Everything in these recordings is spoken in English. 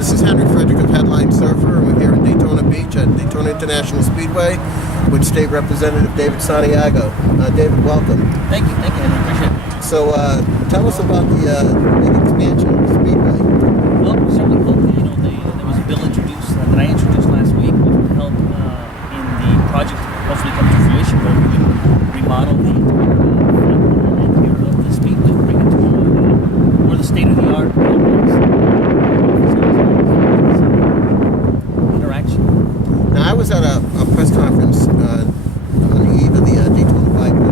This is Henry Frederick of Headline Surfer, and we're here at Daytona Beach at Daytona International Speedway with State Representative David Santiago. David, welcome. Thank you, Henry. Appreciate it. So, tell us about the big expansion of the Speedway. Well, we certainly hope that, there was a bill introduced that I introduced last week, which would help in the project hopefully come to fruition, where we would remodel the interior of the Speedway, bring it to more the state-of-the-art interaction. Now, I was at a press conference on the eve of the Daytona 500.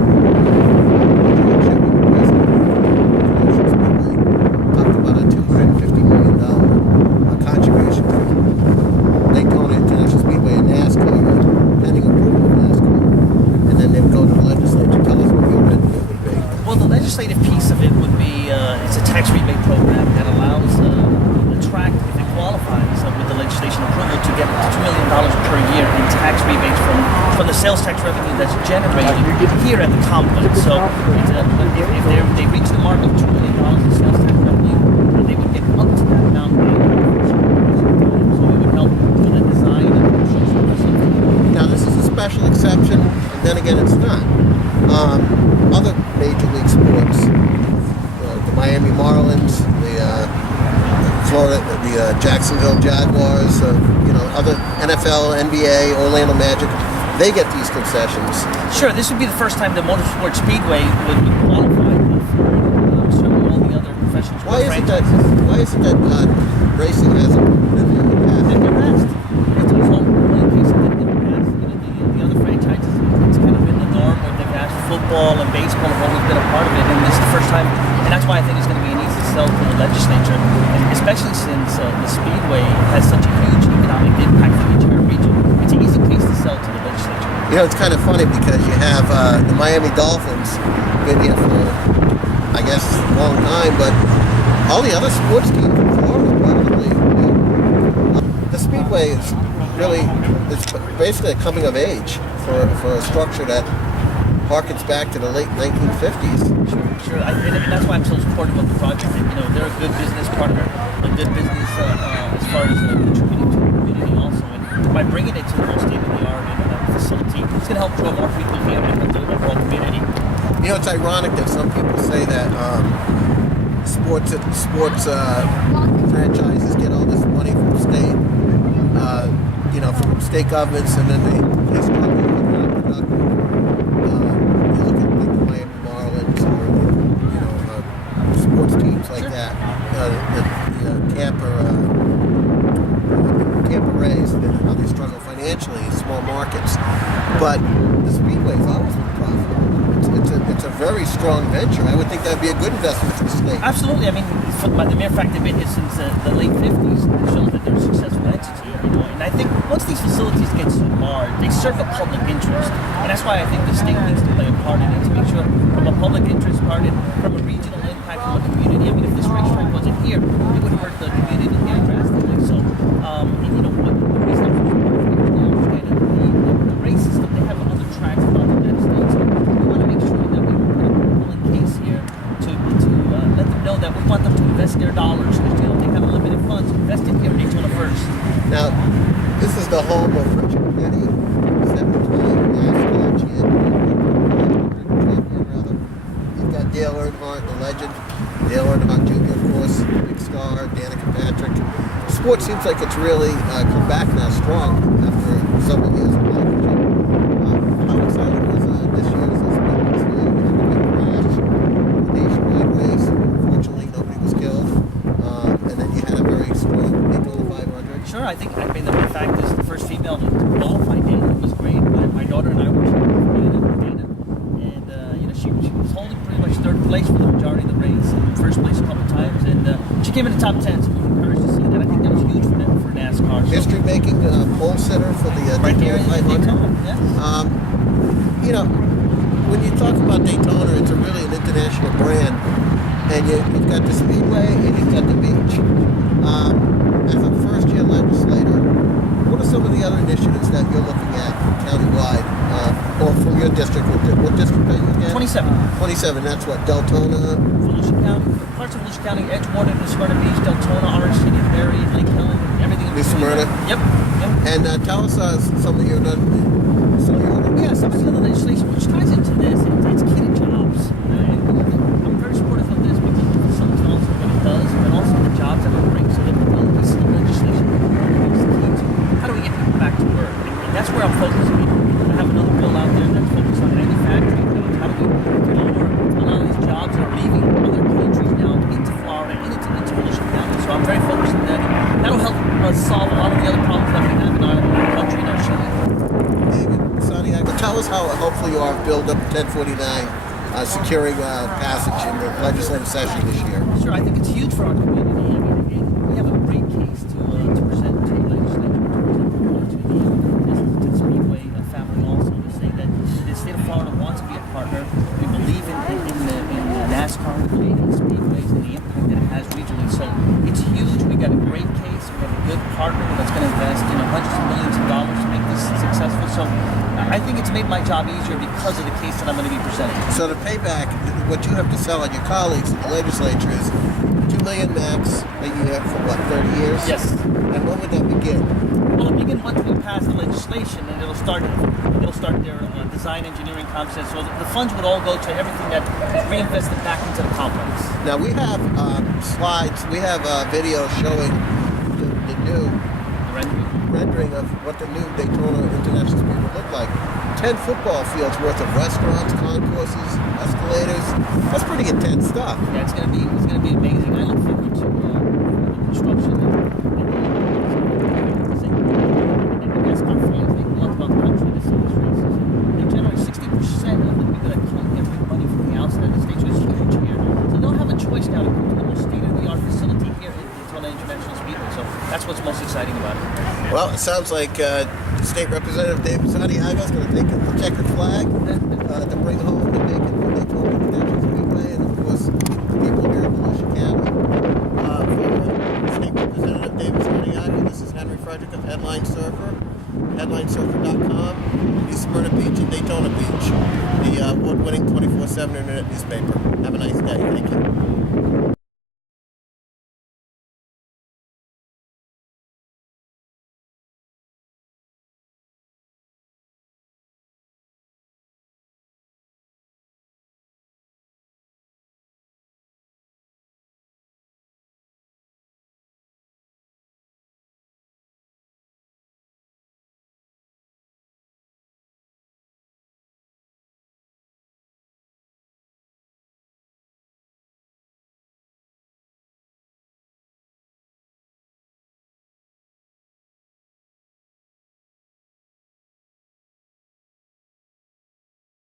Talked about a $250 million contribution from Daytona International Speedway and NASCAR, pending approval of NASCAR. And then they would go to the legislature. Tell us what your red bill would be. Well, the legislative piece of it would be, it's a tax rebate program that allows the track, if it qualifies with the legislation approval, to get $2 million per year in tax rebates from the sales tax revenue that's generated here at the complex. So if they reach the mark of $2 million in sales tax revenue, they would get up to that amount. So it would help with the design and construction of. Now, this is a special exception, and then again, it's not. Other major league sports, the Miami Marlins, the Jacksonville Jaguars, other NFL, NBA, Orlando Magic, they get these concessions. Sure, this would be the first time the Motorsport Speedway would qualify for certainly all the other professional sports franchises. Why is it that racing hasn't been in the past? In the past, it's all in case it didn't in the past. The other franchises, it's kind of been the norm where they've asked football and baseball have always been a part of it, and this is the first time, and that's why I think it's going to be an easy sell to the legislature, and especially since the Speedway has such a huge economic impact for the entire region. It's an easy case to sell to the legislature. It's kind of funny because you have the Miami Dolphins been here for, I guess, a long time, but all the other sports teams in Florida probably. The Speedway is really, it's basically a coming of age for a structure that harkens back to the late 1950s. Sure. And that's why I'm so supportive of the project. And, they're a good business partner, a good business as far as contributing to the community also. And by bringing it to the most state-of-the-art facility, it's going to help draw more people here into the overall community. It's ironic that some people say that sports franchises get all this money from state, from state governments, and then they struggle with non-productive. You look at like the Miami Marlins or sports teams like that. The Tampa Rays, how they struggle financially in small markets. But the Speedway's always been profitable. It's a very strong venture. I would think that would be a good investment for the state. Absolutely. I mean, by the mere fact they've been here since the late 50s, it shows that they're a successful entity. And I think once these facilities get so large, they serve a public interest. And that's why I think the state needs to play a part in it, to make sure from a public interest part and from a regional impact from a community. I mean, if this racetrack wasn't here, it would hurt the community here drastically. So, what we start to understand the race system, they have other tracks around the United States. So we want to make sure that we put a compelling case here to let them know that we want them to invest their dollars. Because, they have limited funds invested here in Daytona first. Now, this is the home of Richard Petty, 7-time NASCAR champion. You've got Dale Earnhardt, the legend. Dale Earnhardt Jr., of course, big star, Danica Patrick. Sport seems like it's really come back now strong after several years of life. How exciting was this year's Speedway? We had a big crash, a nationwide race. Unfortunately, nobody was killed. And then you had a very strong Daytona 500. Sure, I mean, the fact is the first female to qualify, Dana, was great. My daughter and I were Dana. And, she was holding pretty much third place for the majority of the race, and first place a couple times. And she came in the top 10, so we were encouraged to see that. I think that was huge for NASCAR. So. History-making pole sitter for the Daytona 500. Yes. When you talk about Daytona, it's really an international brand. And you've got the Speedway and you've got the beach. As a first-year legislator, what are some of the other initiatives that you're looking at countywide, or from your district? What district are you again? 27. 27, that's what, Deltona? Volusia County, parts of Volusia County, Edgewater, Smyrna Beach, Deltona, Orange City, Berry, Lake Helen, And tell us some of your other. Yeah, some of the other legislation which ties into this, it's key to jobs. I'm very supportive of this because it facilitates also what it does, but also the jobs that it brings. So that the piece of legislation is key to how do we get people back to work? And that's where I'm focusing. I have another bill out there that's focused on manufacturing jobs. How do we lure a lot of these jobs that are leaving other countries now into Florida and into Volusia County? So I'm very focused on that. That'll help us solve a lot of the other problems that we have in our country and our city. David, Santiago, tell us how hopeful you are of Bill 1049 securing passage in the legislative session this year. Sure, I think it's huge for our community. I mean, we have a great case to present to the legislature, to the Speedway family also, to say that the state of Florida wants to be a partner. We believe in NASCAR, we believe in Speedways and the impact that it has regionally. So it's huge. We got a great case. We have a good partner that's going to invest hundreds of millions of dollars to make this successful. So I think it's made my job easier because of the case that I'm going to be presenting. So to pay back, what you have to sell on your colleagues in the legislature is $2 million max a year for what, 30 years? Yes. And when would that begin? Well, it'll begin once we pass the legislation, and it'll start their design engineering concept. So the funds would all go to everything that is reinvested back into the complex. Now we have slides, we have videos showing the new rendering of what the new Daytona International Speedway will look like. 10 football fields worth of restaurants, concourses, escalators. That's pretty intense stuff. Yeah, it's gonna be amazing. I look forward to the construction and the NASCAR fans. They love about the country this races. They generate 60% of the people that come here bring money from the outside of the state, so it's huge here. So they'll have a choice now to come to the most state-of-the-art facility here at Daytona International Speedway. So that's what's most exciting about it. Well, it sounds like State Representative David Santiago is going to take the checkered flag to bring home the bacon from Daytona International Speedway, and of course, people here in Volusia County. For State Representative David Santiago, this is Henry Frederick of Headline Surfer, headlinesurfer.com, East Smyrna Beach and Daytona Beach, the award-winning 24/7 internet newspaper. Have a nice day. Thank you.